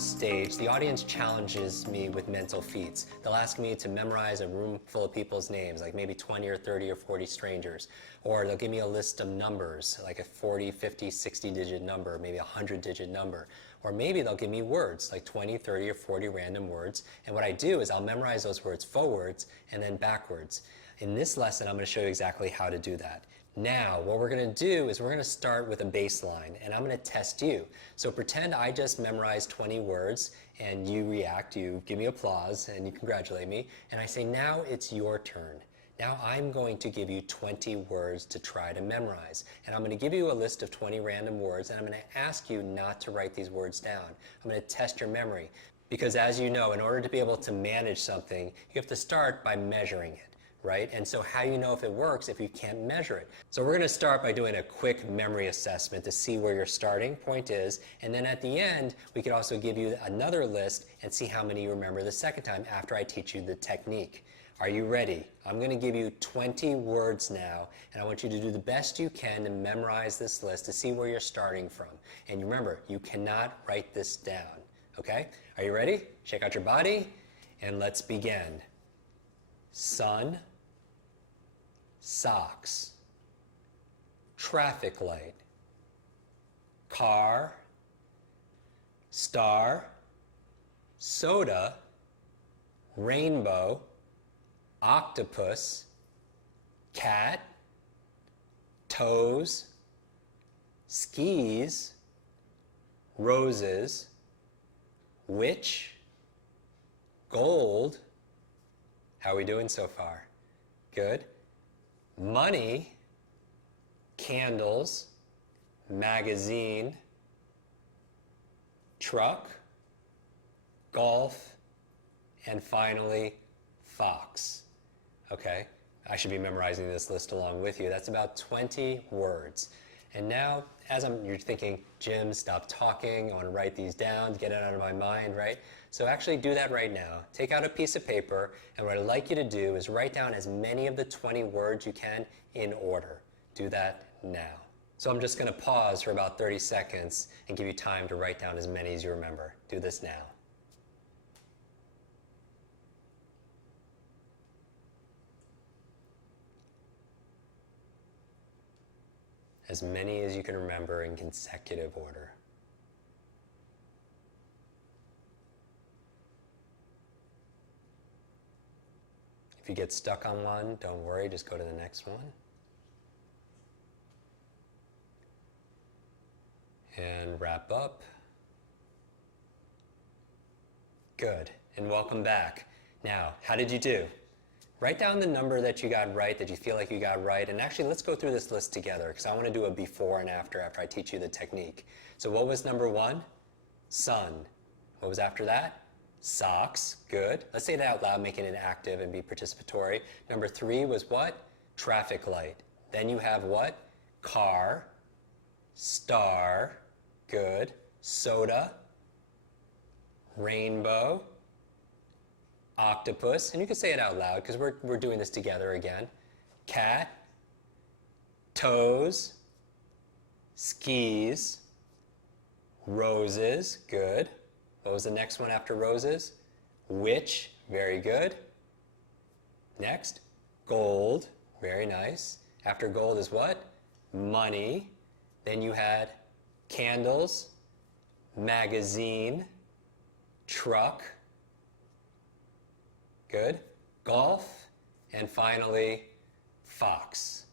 stage, the audience challenges me with mental feats. They'll ask me to memorize a room full of people's names, like maybe 20 or 30 or 40 strangers. Or they'll give me a list of numbers, like a 40, 50, 60-digit number, maybe a 100-digit number. Or maybe they'll give me words, like 20, 30, or 40 random words. And what I do is I'll memorize those words forwards and then backwards. In this lesson, I'm going to show you exactly how to do that. Now, what we're going to do is we're going to start with a baseline, and I'm going to test you. So pretend I just memorized 20 words, and you react, you give me applause, and you congratulate me, and I say, now it's your turn. Now I'm going to give you 20 words to try to memorize. And I'm going to give you a list of 20 random words, and I'm going to ask you not to write these words down. I'm going to test your memory. Because as you know, in order to be able to manage something, you have to start by measuring it. Right? And so how do you know if it works if you can't measure it? So we're going to start by doing a quick memory assessment to see where your starting point is, and then at the end we could also give you another list and see how many you remember the second time after I teach you the technique. Are you ready? I'm going to give you 20 words now, and I want you to do the best you can to memorize this list to see where you're starting from. And remember, you cannot write this down. Okay? Are you ready? Shake out your body and let's begin. Sun, socks, traffic light, car, star, soda, rainbow, octopus, cat, toes, skis, roses, witch, gold. How are we doing so far? Good. Money, candles, magazine, truck, golf, and finally, fox. Okay? I should be memorizing this list along with you. That's about 20 words. And now, as you're thinking, Jim, stop talking, I want to write these down, get it out of my mind, right? So actually do that right now. Take out a piece of paper, and what I'd like you to do is write down as many of the 20 words you can in order. Do that now. So I'm just going to pause for about 30 seconds and give you time to write down as many as you remember. Do this now. As many as you can remember in consecutive order. If you get stuck on one, don't worry, just go to the next one. And wrap up. Good, and welcome back. Now, how did you do? Write down the number that you got right, that you feel like you got right, and actually let's go through this list together because I want to do a before and after I teach you the technique. So what was number 1? Sun. What was after that? Socks. Good. Let's say that out loud, making it active and be participatory. Number 3 was what? Traffic light. Then you have what? Car. Star. Good. Soda. Rainbow. Octopus, and you can say it out loud because we're doing this together again. Cat, toes, skis, roses, good. What was the next one after roses? Witch, very good. Next, gold, very nice. After gold is what? Money. Then you had candles, magazine, truck. Good. Golf, and finally, fox.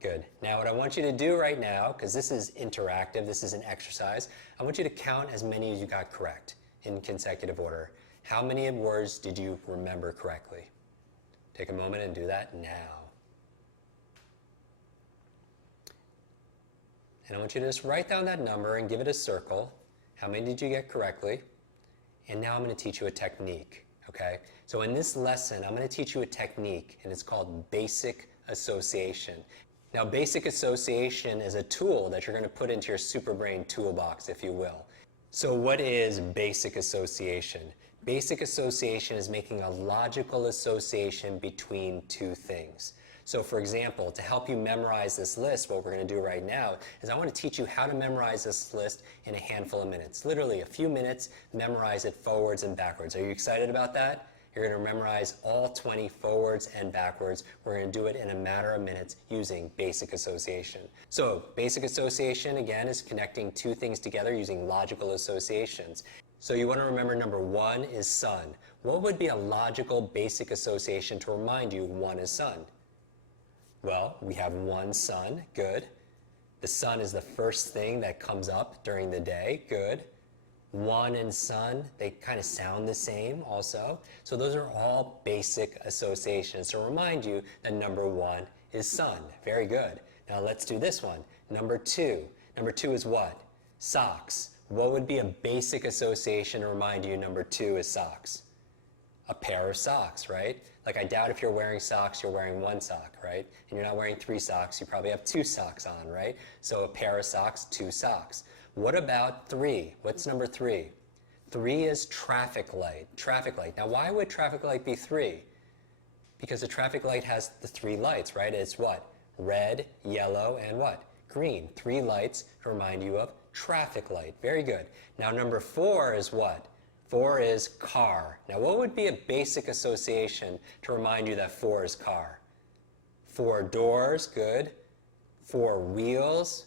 Good. Now what I want you to do right now, because this is interactive, this is an exercise, I want you to count as many as you got correct in consecutive order. How many words did you remember correctly? Take a moment and do that now. And I want you to just write down that number and give it a circle. How many did you get correctly? And now I'm going to teach you a technique. Okay? So in this lesson, I'm going to teach you a technique, and it's called basic association. Now, basic association is a tool that you're going to put into your superbrain toolbox, if you will. So what is basic association? Basic association is making a logical association between two things. So for example, to help you memorize this list, what we're going to do right now is I want to teach you how to memorize this list in a handful of minutes. Literally a few minutes, memorize it forwards and backwards. Are you excited about that? You're going to memorize all 20 forwards and backwards. We're going to do it in a matter of minutes using basic association. So basic association, again, is connecting two things together using logical associations. So you want to remember number one is sun. What would be a logical basic association to remind you one is sun? Well, we have one sun, good. The sun is the first thing that comes up during the day, good. One and sun, they kind of sound the same also. So those are all basic associations to remind you that number one is sun. Very good. Now let's do this one. Number two. Number two is what? Socks. What would be a basic association to remind you number two is socks? A pair of socks, right? Like I doubt if you're wearing socks, you're wearing one sock, right? And you're not wearing three socks, you probably have two socks on, right? So a pair of socks, two socks. What about three? What's number three? Three is traffic light. Traffic light. Now why would traffic light be three? Because the traffic light has the three lights, right? It's what? Red, yellow, and what? Green. Three lights to remind you of traffic light. Very good. Now number four is what? Four is car. Now what would be a basic association to remind you that four is car? Four doors, good. Four wheels,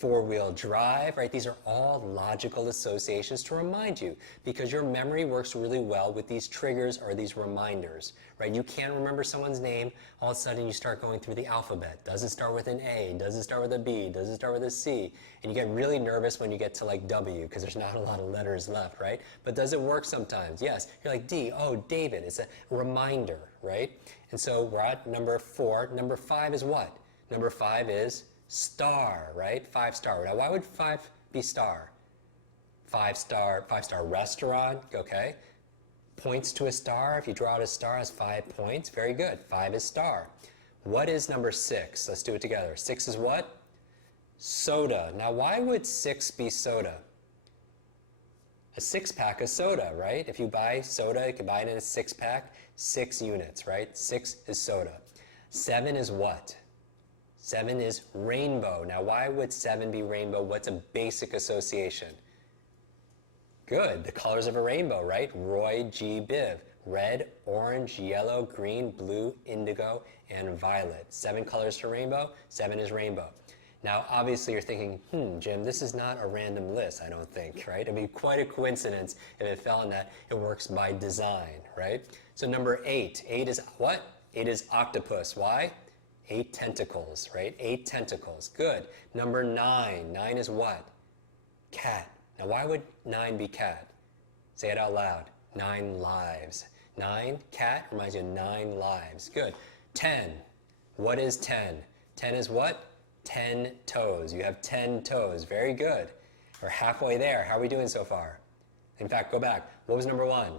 four-wheel drive, right? These are all logical associations to remind you because your memory works really well with these triggers or these reminders, right? You can't remember someone's name, all of a sudden you start going through the alphabet. Does it start with an A? Does it start with a B? Does it start with a C? And you get really nervous when you get to like W because there's not a lot of letters left, right? But does it work sometimes? Yes. You're like D, oh, David. It's a reminder, right? And so we're at number four. Number five is what? Number five is star, right? Five star. Now, why would five be star? Five star restaurant, okay? Points to a star. If you draw out a star, it has 5 points. Very good. Five is star. What is number six? Let's do it together. Six is what? Soda. Now, why would six be soda? A six-pack of soda, right? If you buy soda, you can buy it in a six-pack, 6 units, right? Six is soda. Seven is what? Seven is rainbow. Now, why would seven be rainbow? What's a basic association? Good. The colors of a rainbow, right? Roy G. Biv. Red, orange, yellow, green, blue, indigo, and violet. 7 colors for rainbow. 7 is rainbow. Now, obviously, you're thinking, Jim, this is not a random list, I don't think, right? It'd be quite a coincidence if it fell in that. It works by design, right? So number 8. 8 is what? 8 is octopus. Why? 8 tentacles, right? 8 tentacles. Good. Number 9. 9 is what? Cat. Now, why would 9 be cat? Say it out loud. 9 lives. 9, cat, reminds you of 9 lives. Good. 10. What is 10? 10 is what? 10 toes. You have 10 toes. Very good. We're halfway there. How are we doing so far? In fact, go back. What was number 1?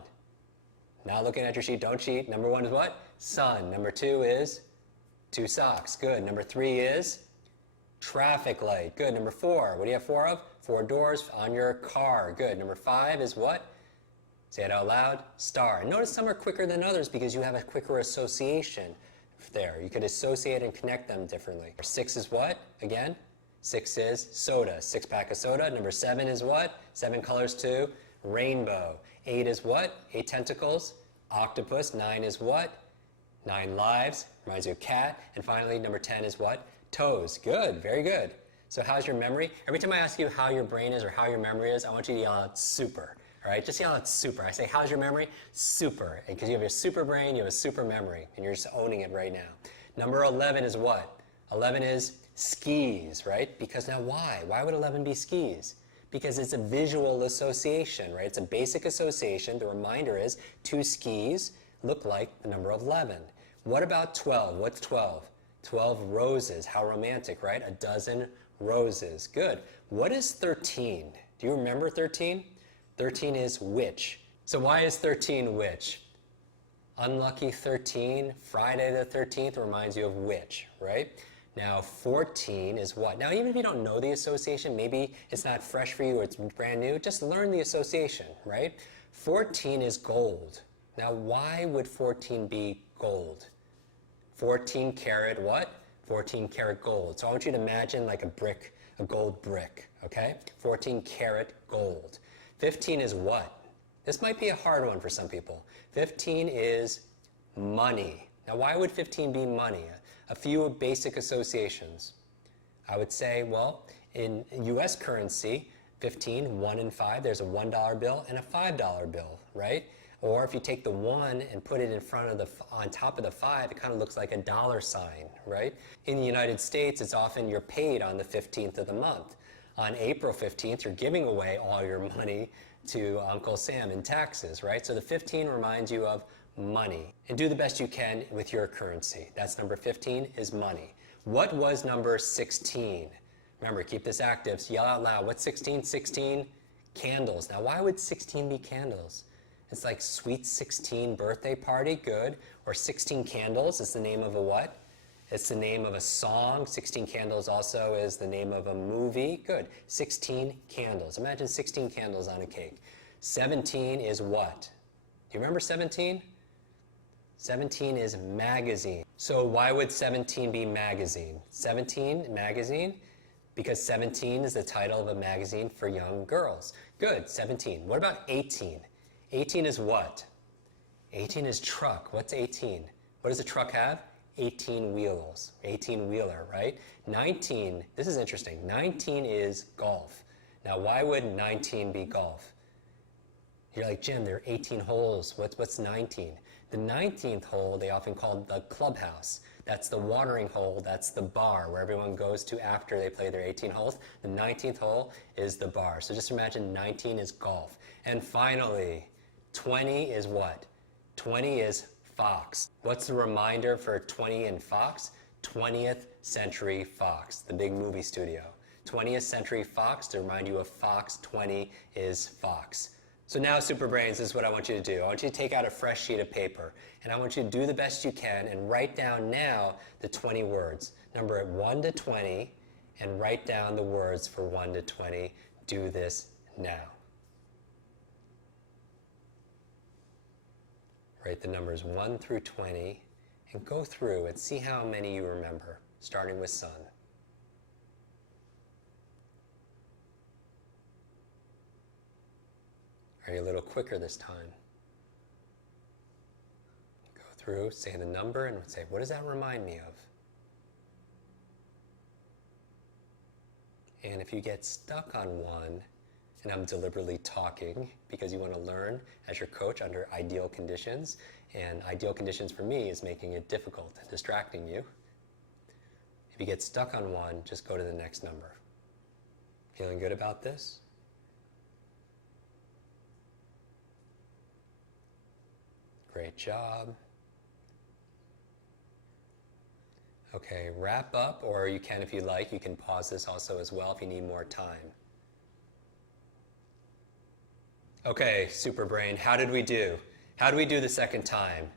Not looking at your sheet. Don't cheat. Number 1 is what? Sun. Number 2 is 2 socks. Good. Number 3 is traffic light. Good. Number 4. What do you have 4 of? 4 doors on your car. Good. Number 5 is what? Say it out loud. Star. Notice some are quicker than others because you have a quicker association there. You could associate and connect them differently. 6 is what? Again? 6 is soda. 6-pack of soda. Number 7 is what? 7 colors too. Rainbow. 8 is what? 8 tentacles. Octopus. 9 is what? 9 lives. Reminds you of cat. And finally, number 10 is what? Toes. Good. Very good. So how's your memory? Every time I ask you how your brain is or how your memory is, I want you to yell out super. All right? Just yell out super. I say, how's your memory? Super. Because you have your super brain, you have a super memory, and you're just owning it right now. Number 11 is what? 11 is skis, right? Because now why? Why would 11 be skis? Because it's a visual association, right? It's a basic association. The reminder is 2 skis look like the number 11. What about 12? What's 12? 12 roses. How romantic, right? A dozen roses. Good. What is 13? Do you remember 13? 13 is witch. So why is 13 witch? Unlucky 13, Friday the 13th reminds you of witch, right? Now 14 is what? Now even if you don't know the association, maybe it's not fresh for you or it's brand new, just learn the association, right? 14 is gold. Now why would 14 be gold? 14 karat what? 14 karat gold. So I want you to imagine like a brick, a gold brick, okay? 14 karat gold. 15 is what? This might be a hard one for some people. 15 is money. Now, why would 15 be money? A few basic associations. I would say, well, in US currency, 15, 1 and 5, there's a $1 bill and a $5 bill, right? Or if you take the 1 and put it in front of on top of the 5, it kind of looks like a dollar sign, right? In the United States, it's often you're paid on the 15th of the month. On April 15th, you're giving away all your money to Uncle Sam in taxes, right? So the 15 reminds you of money. And do the best you can with your currency. That's number 15 is money. What was number 16? Remember, keep this active. So yell out loud. What's 16? 16 candles. Now, why would 16 be candles? It's like sweet 16 birthday party, good. Or 16 candles is the name of a what? It's the name of a song. 16 candles also is the name of a movie, good. 16 candles. Imagine 16 candles on a cake. 17 is what? Do you remember 17? 17 is magazine. So why would 17 be magazine? 17, magazine? Because 17 is the title of a magazine for young girls. Good, 17. What about 18? 18 is what? 18 is truck. What's 18? What does a truck have? 18 wheels. 18-wheeler, right? 19, this is interesting. 19 is golf. Now, why would 19 be golf? You're like, Jim, there are 18 holes. What's 19? The 19th hole, they often call the clubhouse. That's the watering hole. That's the bar where everyone goes to after they play their 18 holes. The 19th hole is the bar. So just imagine 19 is golf. And finally, 20 is what? 20 is Fox. What's the reminder for 20 and Fox? 20th Century Fox, the big movie studio. 20th Century Fox, to remind you of Fox, 20 is Fox. So now, Super Brains, this is what I want you to do. I want you to take out a fresh sheet of paper, and I want you to do the best you can and write down now the 20 words. Number it 1 to 20, and write down the words for 1 to 20. Do this now. Write the numbers 1 through 20, and go through and see how many you remember, starting with sun. Are you a little quicker this time? Go through, say the number, and say, what does that remind me of? And if you get stuck on one, and I'm deliberately talking because you want to learn as your coach under ideal conditions, and ideal conditions for me is making it difficult and distracting you. If you get stuck on one, just go to the next number. Feeling good about this? Great job. Okay, wrap up, or you can, if you like, you can pause this also as well if you need more time. Okay, Super Brain, how did we do? How did we do the second time?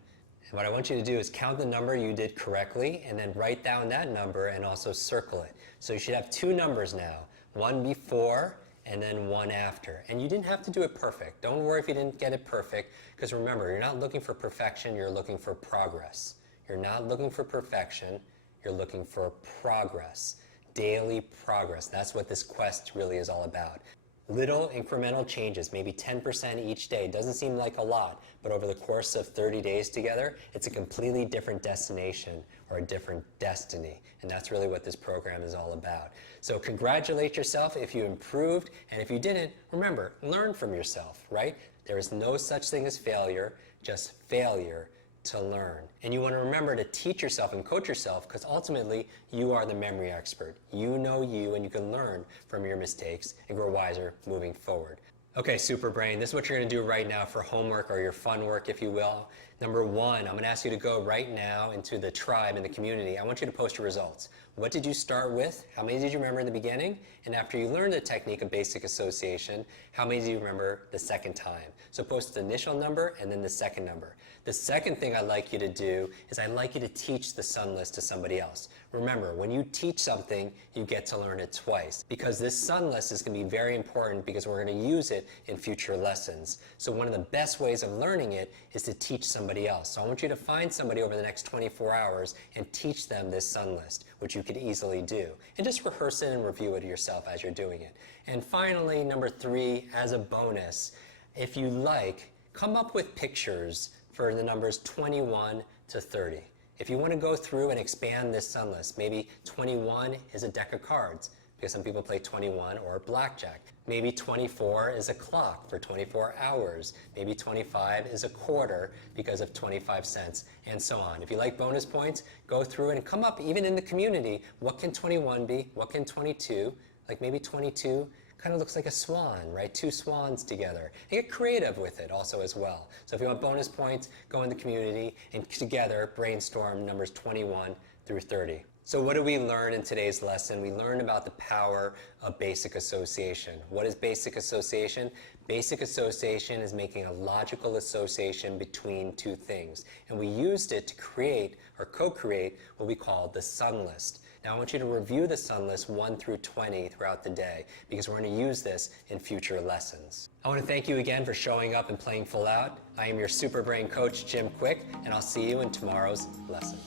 And what I want you to do is count the number you did correctly and then write down that number and also circle it. So you should have two numbers now, one before and then one after. And you didn't have to do it perfect. Don't worry if you didn't get it perfect, because remember, you're not looking for perfection, you're looking for progress. You're not looking for perfection, you're looking for progress. Daily progress. That's what this quest really is all about. Little incremental changes, maybe 10% each day. Doesn't seem like a lot, but over the course of 30 days together, it's a completely different destination or a different destiny. And that's really what this program is all about. So congratulate yourself if you improved, and if you didn't, remember, learn from yourself, right? There is no such thing as failure, just failure to learn. And you want to remember to teach yourself and coach yourself, because ultimately you are the memory expert. You know you, and you can learn from your mistakes and grow wiser moving forward. Okay, Super Brain, this is what you're going to do right now for homework, or your fun work, if you will. Number one, I'm going to ask you to go right now into the tribe and the community. I want you to post your results. What did you start with? How many did you remember in the beginning? And after you learned the technique of basic association, how many do you remember the second time? So post the initial number and then the second number. The second thing I'd like you to do is I'd like you to teach the sun list to somebody else. Remember, when you teach something, you get to learn it twice, because this sun list is going to be very important, because we're going to use it in future lessons. So one of the best ways of learning it is to teach somebody somebody else. So I want you to find somebody over the next 24 hours and teach them this sun list, which you could easily do. And just rehearse it and review it yourself as you're doing it. And finally, number 3, as a bonus, if you like, come up with pictures for the numbers 21 to 30. If you want to go through and expand this sun list, maybe 21 is a deck of cards, because some people play 21 or blackjack. Maybe 24 is a clock for 24 hours. Maybe 25 is a quarter because of 25 cents, and so on. If you like bonus points, go through and come up, even in the community, what can 21 be? What can 22? Like maybe 22 kind of looks like a swan, right? 2 swans together. And get creative with it also as well. So if you want bonus points, go in the community and together brainstorm numbers 21 through 30. So what did we learn in today's lesson? We learned about the power of basic association. What is basic association? Basic association is making a logical association between 2 things. And we used it to create or co-create what we call the sun list. Now I want you to review the sun list 1 through 20 throughout the day, because we're going to use this in future lessons. I want to thank you again for showing up and playing full out. I am your Super Brain coach, Jim Quick, and I'll see you in tomorrow's lesson.